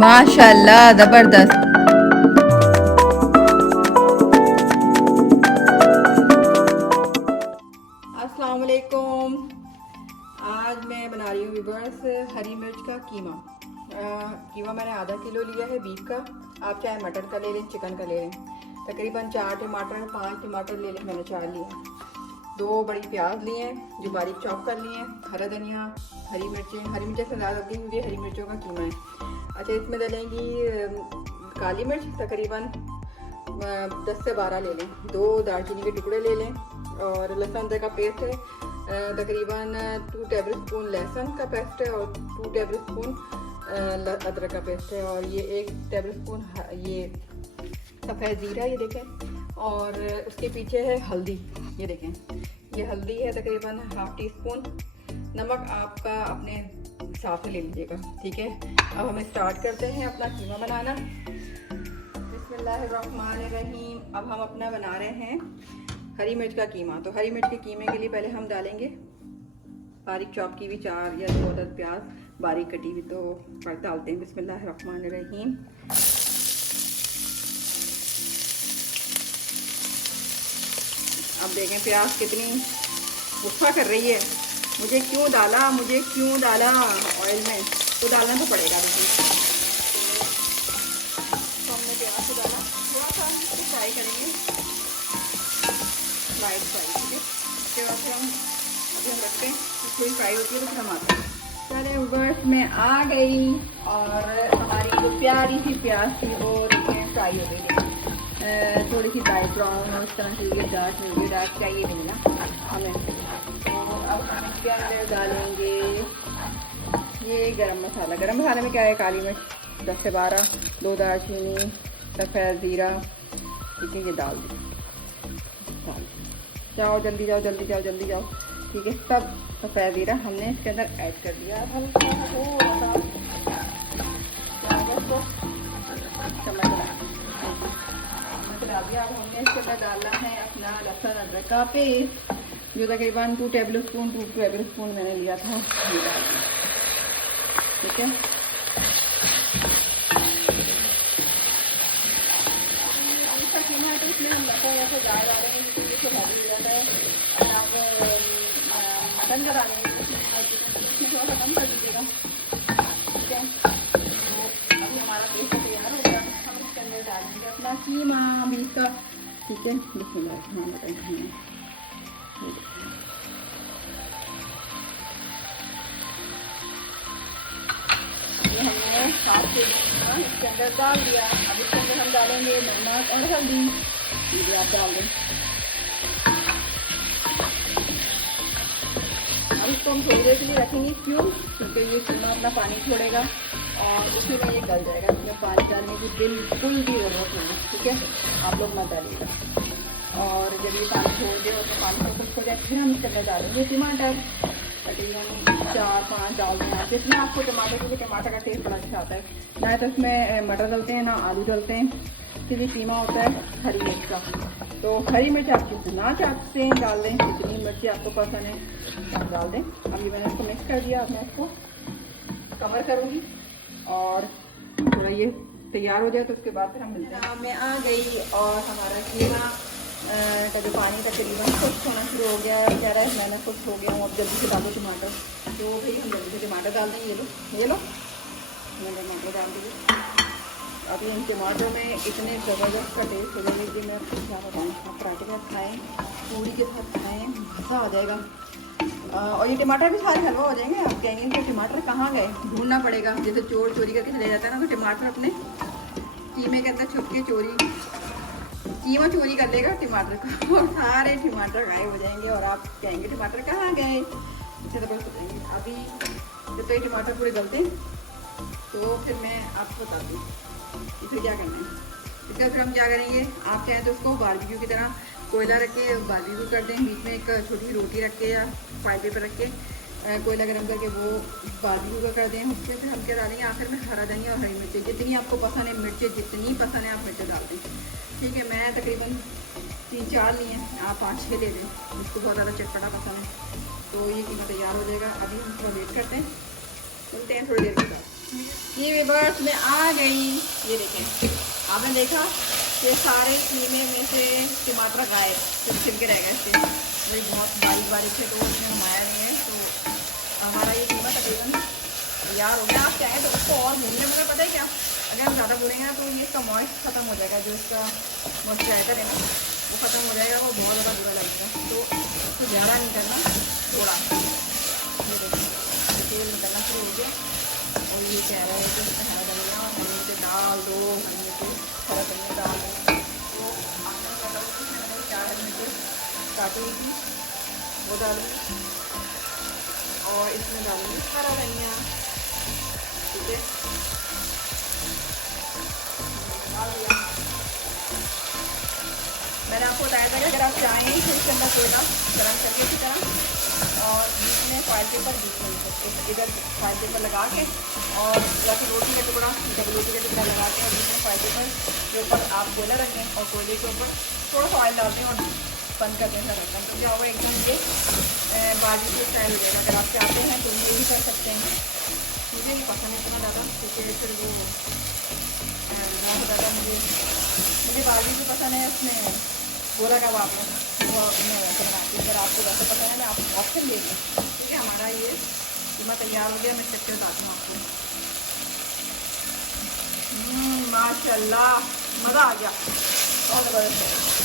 माशाल्लाह ज़बरदस्त। अस्सलाम वालेकुम। आज मैं बना रही हूँ व्यूअर्स हरी मिर्च का कीमा। कीमा मैंने आधा किलो लिया है बीफ का। आप चाहे मटन का ले लें, चिकन का ले लें। तकरीबन 4 टमाटर 5 टमाटर ले लें, मैंने 4 लिए। 2 बड़ी प्याज लिए हैं जो बारीक चॉप कर लिए हैं। हरा धनिया, हरी मिर्चें से ज़्यादा दी हुई हरी मिर्चों का कीमा है। अच्छा, इसमें डालेंगी काली मिर्च तकरीबन 10 से 12 ले लें। 2 दालचीनी के टुकड़े ले लें। और लहसुन अदरक का पेस्ट है तकरीबन 2 टेबल स्पून लहसुन का पेस्ट है और 2 टेबल स्पून अदरक का पेस्ट है। और ये 1 टेबल स्पून ये सफ़ेद ज़ीरा, ये देखें। और उसके पीछे है हल्दी, ये देखें, ये हल्दी है तकरीबन ½ टी स्पून। नमक आपका अपने हिसाब से ले लीजिएगा, ठीक है। अब हम स्टार्ट करते हैं अपना कीमा बनाना। बिस्मिल्लाहिर्रहमानिर्रहीम। अब हम अपना बना रहे हैं हरी मिर्च का कीमा। तो हरी मिर्च के कीमे के लिए पहले हम डालेंगे बारीक चॉप की हुई 4 या 2 अदद प्याज बारीक कटी हुई। तो डालते हैं बिस्मिल्लाहिर्रहमानिर्रहीम। अब देखें प्याज कितनी गुस्सा कर रही है, मुझे क्यों डाला ऑयल में। तो डालना तो पड़ेगा। देखिए तो हमने प्याज को डाला, थोड़ा सा इसको फ्राई करेंगे, लाइट फ्राई, ठीक है। उसके बाद फिर हम रखते हैं, थोड़ी फ्राई होती है तो फिर हम आते हैं। चले व्यूअर्स में आ गई और हमारी जो प्यारी सी प्याज थी वो फ्राई हो गई। थोड़ी सी लाइट ब्राउन और इस तरह से ये डार्क चाहिए नहीं ना हमें। तो अब हम इसके अंदर डालेंगे ये गरम मसाला। गरम मसाले में क्या है, काली मिर्च 10 से 12, 2 दालचीनी, सफ़ेद ज़ीरा, ठीक है। ये डाल जाओ, जल्दी जाओ, ठीक है। सब सफ़ेद ज़ीरा हमने इसके अंदर ऐड कर दिया। अब अब हमने इसके अंदर डालना है अपना लहसुन अदरक का पेस्ट जो तकरीबन 2 टेबल स्पून मैंने लिया था, ये डाल दिया, ठीक है। इसका कीमा है तो इसमें हम ऐसे डाल रहे हैं क्योंकि इसको भाजी जाता है। और आप मटन का डालेंगे इसमें थोड़ा सा कम कर दीजिएगा, ठीक है। तो अभी हमारा पेस्ट तैयार हो गया। हम इसके अंदर डालेंगे अपना कीमा बीफ का, ठीक है। बिस्मिल्लाह। ये हमने साफ से इसके अंदर डाल दिया। अब इसके अंदर हम डालेंगे नमक और हल्दी, ये भी आप डाल दें। अब इसको हम थोड़ी देर के लिए रखेंगे, क्यों? क्योंकि ये कीमा अपना पानी छोड़ेगा और उसी में ये गल जाएगा। इसमें पानी डालने की बिल्कुल भी ज़रूरत नहीं, ठीक है। आप लोग मत डालिएगा। और जब ये पानी छोड़ दे और पानी को खुश हो जाए फिर हम इसके अंदर डालेंगे टमाटर। तकरीबन 4-5 डाल दें आप, जितना आपको टमाटर, क्योंकि टमाटर का टेस्ट बड़ा अच्छा आता है। ना तो इसमें मटर डलते हैं ना आलू डलते हैं, क्योंकि कीमा होता है हरी मिर्च का। तो हरी मिर्च आप जितना चाहते हैं डाल दें, जितनी मिर्ची आपको पसंद है डाल दें। अभी मैंने इसको मिक्स कर दिया। अब मैं इसको कवर करूँगी और थोड़ा ये तैयार हो जाए तो उसके बाद फिर हम मिलते हैं। मैं आ गई और हमारा कीमा का जो पानी तकरीबन खुश्क होना शुरू हो गया, कह रहा है मैंने खुश्क हो गया हूँ। अब जल्दी से डालो टमाटर। तो भाई हम जल्दी से टमाटर डाल दें। ये लो मैंने टमाटर डाल दिए। अब इन टमाटरों में इतने ज़बरदस्त का टेस्ट हो जाएगा कि मैं आपको क्या बताऊँ। आप पराठे के साथ खाएँ, पूरी के साथ खाएँ, मज़ा आ जाएगा। और ये टमाटर भी सारे हलवा हो जाएंगे। आप कहेंगे कि टमाटर कहाँ गए, ढूंढना पड़ेगा। जैसे चोर चोरी करके चले जाता है ना, तो टमाटर अपने कीमे के अंदर छुप के कीमा चोरी कर लेगा टमाटर का और सारे टमाटर गायब हो जाएंगे और आप कहेंगे टमाटर कहाँ गए। इससे तो बस बताएंगे। अभी जब तो ये टमाटर पूरे गलते हैं तो फिर मैं आपको बताती हूँ इसमें क्या करना है। इसका फिर हम क्या करेंगे, आप चाहें तो उसको बारबेक्यू की तरह कोयला रख के बारबेक्यू कर दें। बीच में एक छोटी रोटी रख के या फाइल पेपर रख के कोयला गर्म करके वो बारबेक्यू का कर दें। उसके फिर हम क्या डालेंगे आखिर में हरा धनिया और हरी मिर्ची, जितनी आपको पसंद है मिर्चें, जितनी पसंद है आप मिर्चें डाल दें, ठीक है। मैं तकरीबन 3-4 लिए हैं, आप 5-6 ले लें, उसको बहुत ज़्यादा चटपटा पसंद है। तो ये कीमा तैयार हो जाएगा। अभी हम थोड़ा वेट करते हैं मिलते हैं थोड़ी देर के बाद। ये व्यूअर्स में आ गई, ये देखें आपने देखा ये सारे कीमे में से टमाटर गायब, सिर्फ छिलके रह गए थे, वही बहुत बारीक बारीक थे तो उसमें हम आया नहीं है। तो हमारा ये कीमा तकरीबन तैयार हो गया। आप चाहें तो उसको और भूनने, मगर पता है क्या, अगर हम ज़्यादा भूनेंगे ना तो ये इसका मॉइस्ट ख़त्म हो जाएगा, जो इसका मॉइस्चराइजर है ना वो ख़त्म हो जाएगा, वो बहुत ज़्यादा बुरा लगेगा। तो उसको ज़्यादा नहीं करना, थोड़ा। ये देखिए तेल निकलना शुरू हो गया और ये कह रहा है कि इसमें हरा धनिया और हरी मिर्च डाल दो, हरी मिर्च हरा धनिया डाल दो। तो आपने पता उसमें मैंने 4 हरी मिर्च काटी हुई थी वो डालूँगी और इसमें डालूँगी हरा धनिया। ठीक है, डाल दिया। मैंने आपको बताया था कि अगर आप चाहें तो इसके अंदर कोयला गर्म करके की तरह और बीच में फॉइल पेपर बीच में सकते, इधर फॉइल पेपर लगा के और या फिर रोटी का टुकड़ा, जब रोटी का टुकड़ा लगा के और बीच में फॉइल पेपर के ऊपर आप कोयला रखें और कोयले के ऊपर थोड़ा सा ऑयल डालते हैं और बंद कर देना रहता है। तो क्या होगा, एकदम ये बाजी से स्टाइल हो जाएगा। अगर आप चाहते हैं तो ये भी कर सकते हैं। मुझे नहीं पसंद है इतना ज़्यादा, क्योंकि फिर वो बहुत ज़्यादा मुझे बाजी भी पसंद है, उसमें गोला कबाब में वो मैं वैसे बनाती हूँ। अगर आपको वैसे पसंद है मैं आप ऑप्शन देती हूँ। ठीक है, हमारा ये कीमा तैयार हो गया। मैं चेक कर बताती हूँ आपको। माशाल्लाह, मज़ा आ गया, बहुत ज़बरदस्त है।